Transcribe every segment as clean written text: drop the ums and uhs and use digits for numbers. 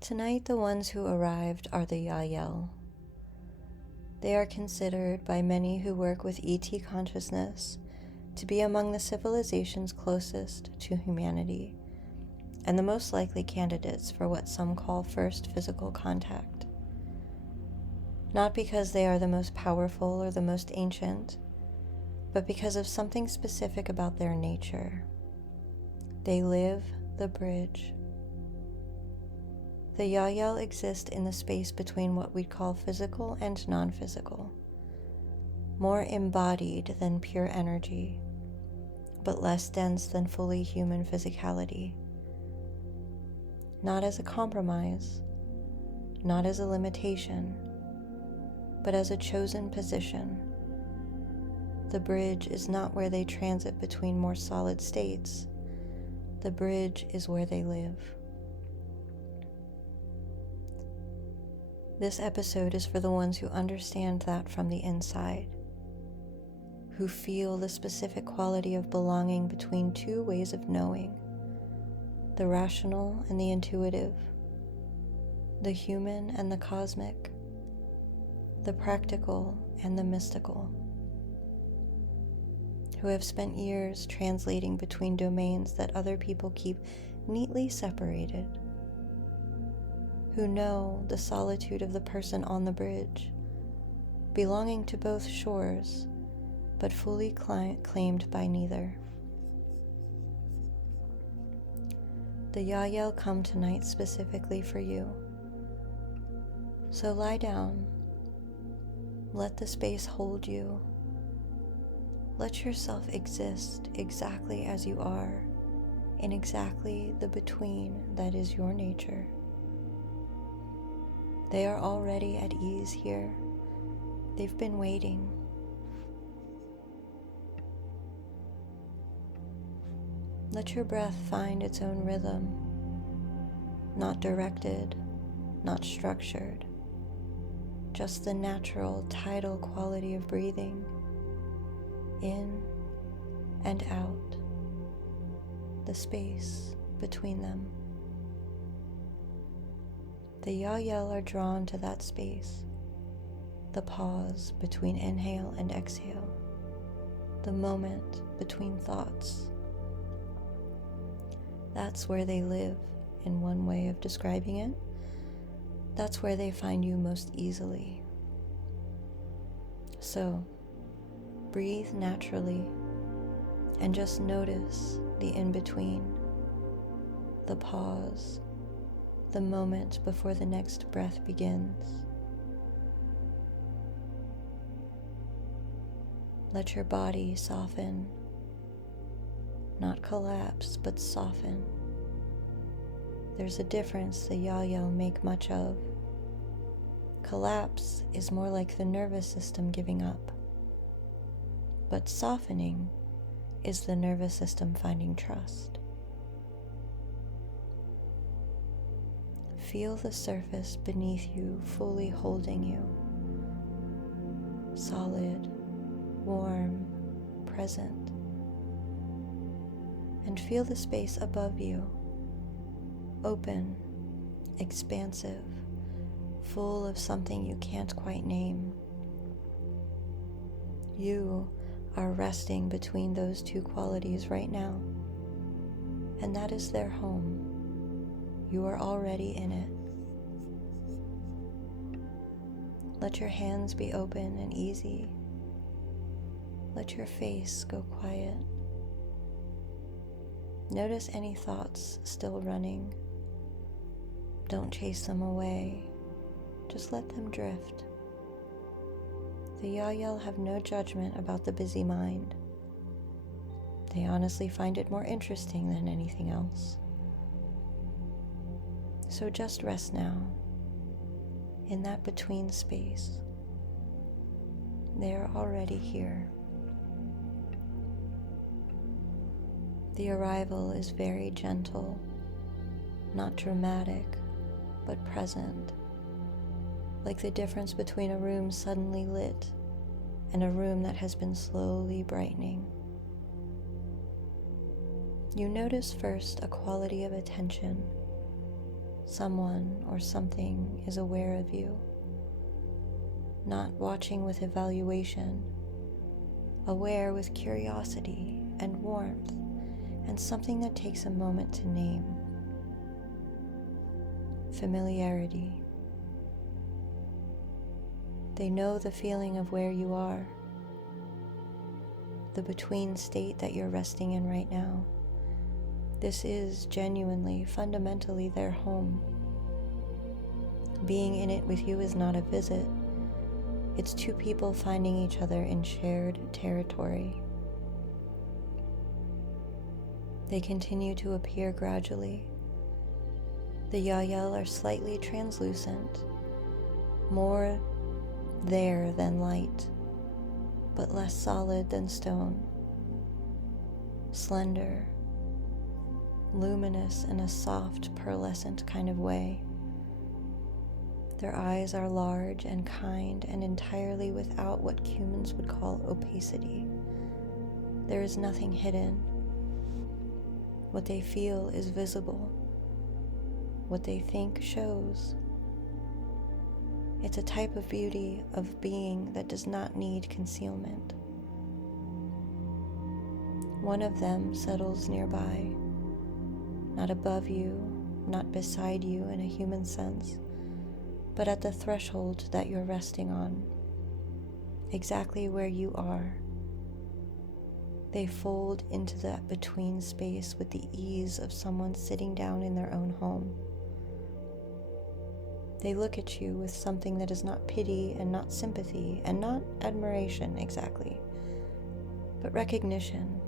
Tonight, the ones who arrived are the Yahyel. They are considered by many who work with ET consciousness to be among the civilizations closest to humanity and the most likely candidates for what some call first physical contact. Not because they are the most powerful or the most ancient, but because of something specific about their nature. They live the bridge. The Yahyel exist in the space between what we call physical and non-physical, more embodied than pure energy, but less dense than fully human physicality. Not as a compromise, not as a limitation, but as a chosen position. The bridge is not where they transit between more solid states. The bridge is where they live. This episode is for the ones who understand that from the inside, who feel the specific quality of belonging between two ways of knowing, the rational and the intuitive, the human and the cosmic, the practical and the mystical, who have spent years translating between domains that other people keep neatly separated, who know the solitude of the person on the bridge, belonging to both shores, but fully claimed by neither. The Yahyel come tonight specifically for you. So lie down, let the space hold you. Let yourself exist exactly as you are, in exactly the between that is your nature. They are already at ease here. They've been waiting. Let your breath find its own rhythm, not directed, not structured, just the natural tidal quality of breathing, in and out, the space between them. The Yahyel are drawn to that space, the pause between inhale and exhale, the moment between thoughts. That's where they live, in one way of describing it. That's where they find you most easily. So, breathe naturally and just notice the in-between, the pause, the moment before the next breath begins. Let your body soften, not collapse, but soften. There's a difference the Yahyel make much of. Collapse is more like the nervous system giving up, but softening is the nervous system finding trust. Feel the surface beneath you fully holding you, solid, warm, present, and feel the space above you, open, expansive, full of something you can't quite name. You are resting between those two qualities right now, and that is their home. You are already in it. Let your hands be open and easy. Let your face go quiet. Notice any thoughts still running. Don't chase them away. Just let them drift. The Yahyel have no judgment about the busy mind. They honestly find it more interesting than anything else. So just rest now, in that between space. They are already here. The arrival is very gentle, not dramatic, but present, like the difference between a room suddenly lit and a room that has been slowly brightening. You notice first a quality of attention, someone or something is aware of you, not watching with evaluation, aware with curiosity and warmth, and something that takes a moment to name: familiarity. They know the feeling of where you are, the between state that you're resting in right now. This is genuinely, fundamentally their home. Being in it with you is not a visit. It's two people finding each other in shared territory. They continue to appear gradually. The Yahyel are slightly translucent, more there than light, but less solid than stone. Slender, luminous in a soft, pearlescent kind of way. Their eyes are large and kind and entirely without what humans would call opacity. There is nothing hidden. What they feel is visible. What they think shows. It's a type of beauty of being that does not need concealment. One of them settles nearby, not above you, not beside you in a human sense, but at the threshold that you're resting on, exactly where you are. They fold into that between space with the ease of someone sitting down in their own home. They look at you with something that is not pity and not sympathy and not admiration exactly, but recognition.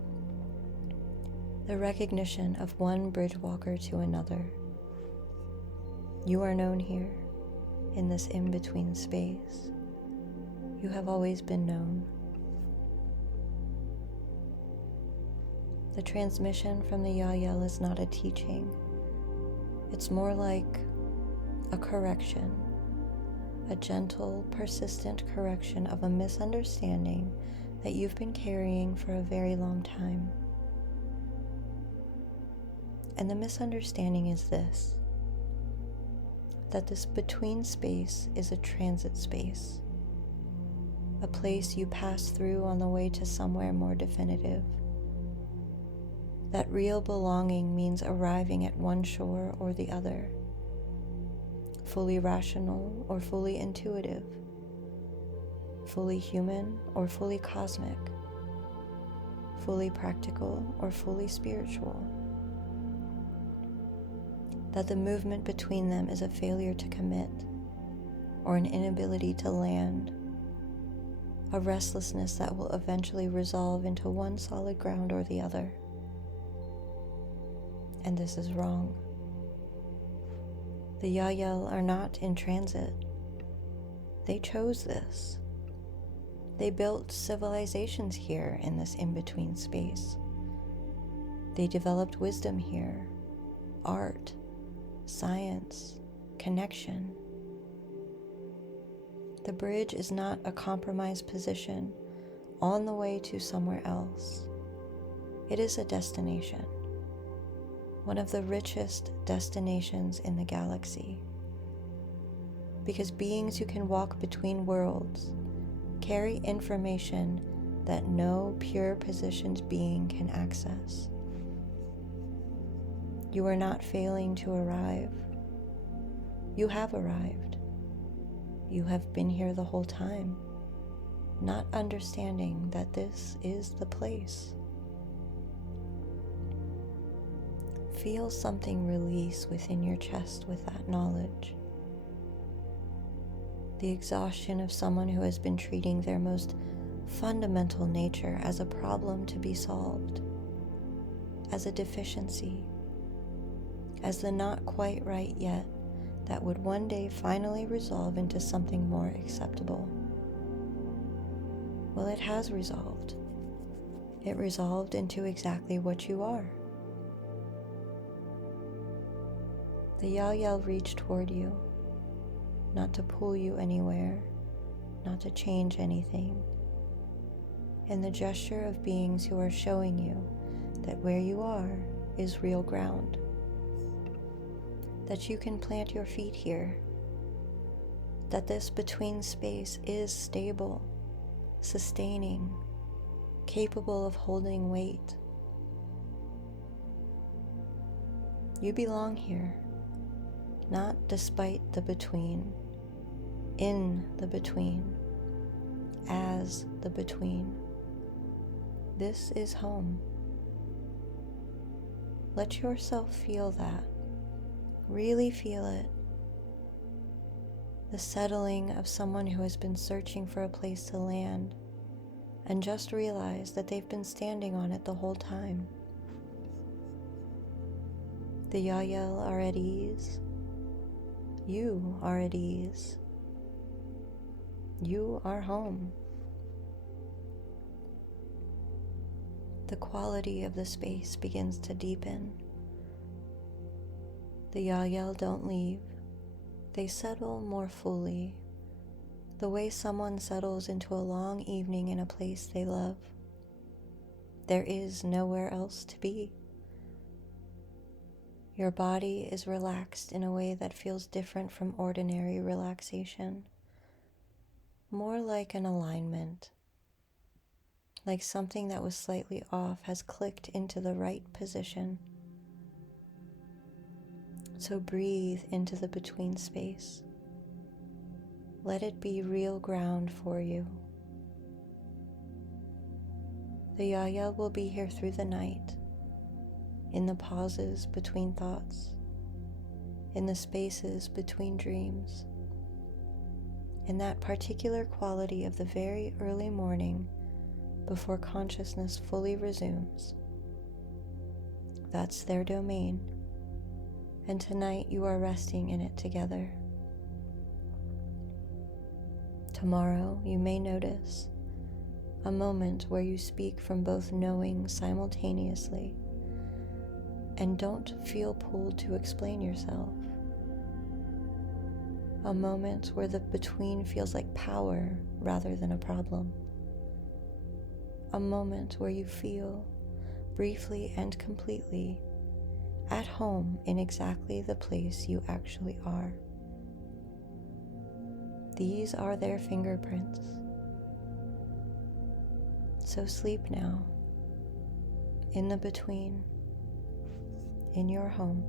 The recognition of one bridge walker to another. You are known here, in this in-between space. You have always been known. The transmission from the Yahyel is not a teaching. It's more like a correction, a gentle, persistent correction of a misunderstanding that you've been carrying for a very long time. And the misunderstanding is this: that this between space is a transit space, a place you pass through on the way to somewhere more definitive. That real belonging means arriving at one shore or the other, fully rational or fully intuitive, fully human or fully cosmic, fully practical or fully spiritual. That the movement between them is a failure to commit, or an inability to land, a restlessness that will eventually resolve into one solid ground or the other. And this is wrong. The Yahyel are not in transit. They chose this. They built civilizations here in this in-between space. They developed wisdom here, art, science, connection. The bridge is not a compromised position on the way to somewhere else. It is a destination, one of the richest destinations in the galaxy. Because beings who can walk between worlds carry information that no pure positioned being can access. You are not failing to arrive. You have arrived. You have been here the whole time, not understanding that this is the place. Feel something release within your chest with that knowledge. The exhaustion of someone who has been treating their most fundamental nature as a problem to be solved, as a deficiency, as the not quite right yet that would one day finally resolve into something more acceptable. Well, it has resolved. It resolved into exactly what you are. The Yahyel reach toward you, not to pull you anywhere, not to change anything, in the gesture of beings who are showing you that where you are is real ground. that you can plant your feet here, that this between space is stable, sustaining, capable of holding weight. You belong here, not despite the between, in the between, as the between. This is home. Let yourself feel that. Really feel it. The settling of someone who has been searching for a place to land and just realized that they've been standing on it the whole time. The Yahyel are at ease. You are at ease. You are home. The quality of the space begins to deepen. The Yahyel don't leave. They settle more fully, the way someone settles into a long evening in a place they love. There is nowhere else to be. Your body is relaxed in a way that feels different from ordinary relaxation, more like an alignment, like something that was slightly off has clicked into the right position. So breathe into the between space. Let it be real ground for you. The Yahyel will be here through the night, in the pauses between thoughts, in the spaces between dreams, in that particular quality of the very early morning before consciousness fully resumes. That's their domain, and tonight you are resting in it together. Tomorrow you may notice a moment where you speak from both knowing simultaneously and don't feel pulled to explain yourself. A moment where the between feels like power rather than a problem. A moment where you feel, briefly and completely, at home in exactly the place you actually are. These are their fingerprints. So sleep now, in the between, in your home.